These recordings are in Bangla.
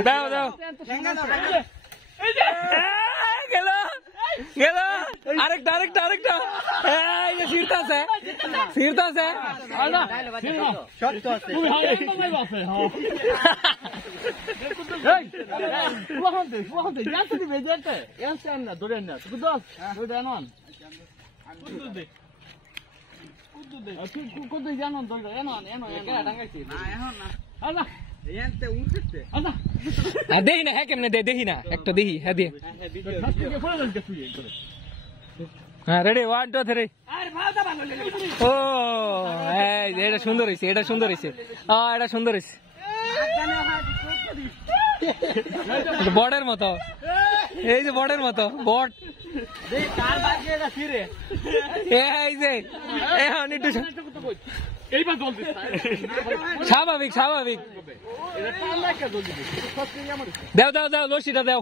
দাও দাও গেল গেল আরেকটা আরেকটা আরেকটা এই যে ফিরতাছে ফিরতাছে দেখি না হ্যাঁ কেমনে দে দেখি না একটা দেখি হ্যাঁ দিয়ে হ্যাঁ রেডি 1 2 3 ও এটা সুন্দর হয়েছে এটা সুন্দর হয়েছে এটা সুন্দর হয়েছে বটের মতো এই যে বটের মতো বট এই যে স্বাভাবিক স্বাভাবিক দাও দাও দাও লসিটা দাও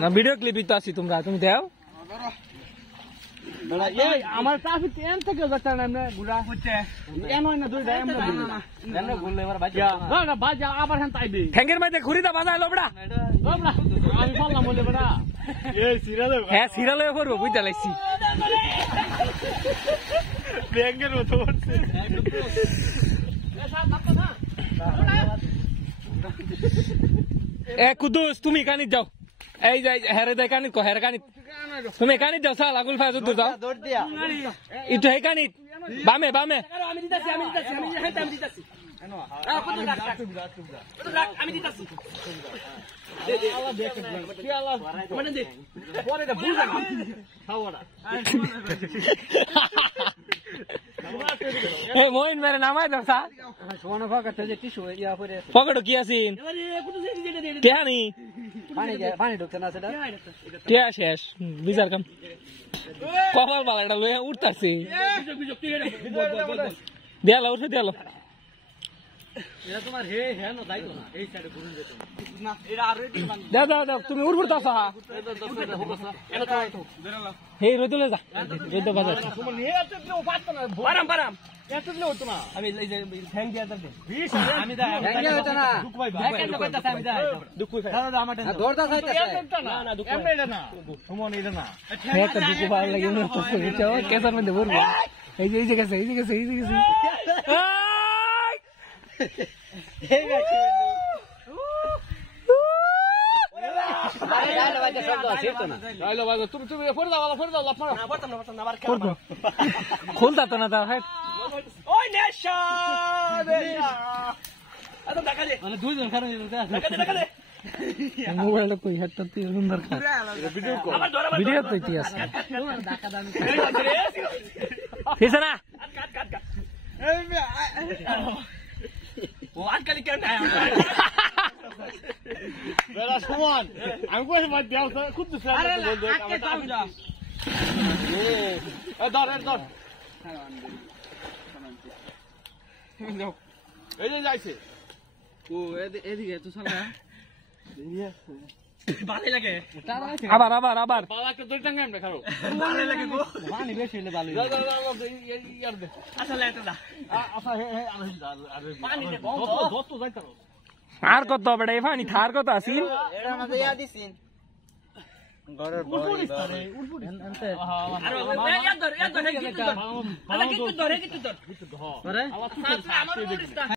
না ভিডিও ক্লিপই তো আছি তোমরা তুমি দাও আমার ট্রাফিক এন থেকে যাচ্ছে না এমনে বুড়া হচ্ছে এন হয় না দুইটা এমনে এমনে বললে এবার বাজা না বাজা আবার হেন তাইবি ঠ্যাঙ্গের মধ্যে ঘুরিদা বাজায় লোবড়া লোবড়া আমি বললাম বলে বড়া এই সিরালে হ্যাঁ সিরালে করব বুঝা লাইছি ঠ্যাঙ্গের মতো হচ্ছে এ কুদুস তুমি কানিত যাও এই যে হেরে দেয় কানিত কো হেরে কানিত তুমি কানিত যাও সাল আগুল ফাজ দূর যাও দৌড় দিয়া ইতো হে কানিত বামে বামে আমি দিতাছি আমি দিতাছি আমি দিতাছি আল্লাহ দেখে কি আল্লাহ মানে দে পরে দে ভুল না খাওয়াটা এ মোইন মেরে নামাই দাও সা সোনা পকেটে যে টিস্যু ইয়া পরে পকেটে কি আছিন কে আনি পানি ঢুকছে না সেটা কে শেষ বিচার কাম কপাল বালা এটা লইয়া উঠতাছি দেয়ালো উঠে দেয়ালো এটা তোমার হে হে না দাইতো না এই সাইডে ঘুরুন যেত না এটা আর রেডি দাও দাও দাও তুমি উড়বুড়তাছ হা এটা তো হে রইতলে যা রইতো বাজার তুমি হে এত পারতো না বারাম বারাম এত দিলে হতো না আমি এই যে থ্যাঙ্ক ইউ দাও আমি দা থ্যাঙ্ক ইউ হতো না দুঃখ ভাই কেন কইতাছ আমি দা দুঃখ ভাই দাদা আমার টেনশন দৌড়তা খাইতাছ না না দুঃখ এমন এটা না সুমন এটা না হে তো দুঃখ ভাই লাগে না তো বুঝছো কেসার মধ্যে বলবো এই যে গেছে এই যে গেছে Hey, খুলতা তো না মোবাইল কই হাতটা সুন্দর ভিডিও তো কি আছে না ও আজকাল কেন বেলা সুমন আমি কইছি বাদ দাও খুব তো স্যার বলতে আমার টাইম যা এ ধর এই যে যাইছে ও এদিকে তো সালা ভালো লাগে আবার বালাকে দুই টাঙ্গা আমরা খাও ভালো লাগে গো পানি বেশি হলে ভালো ইয়ার দে আসলে এটা দা আচ্ছা হে আর পানি দে যত যাইতার আর কত বড় এই পানি থার কত আসিল এর মধ্যে ইয়া দিছিন ঘরের বড়ি উড়পুড়ি এনতে আরে ইয়ার ধর কিছু ধর আলা কিছু ধর আরে আমার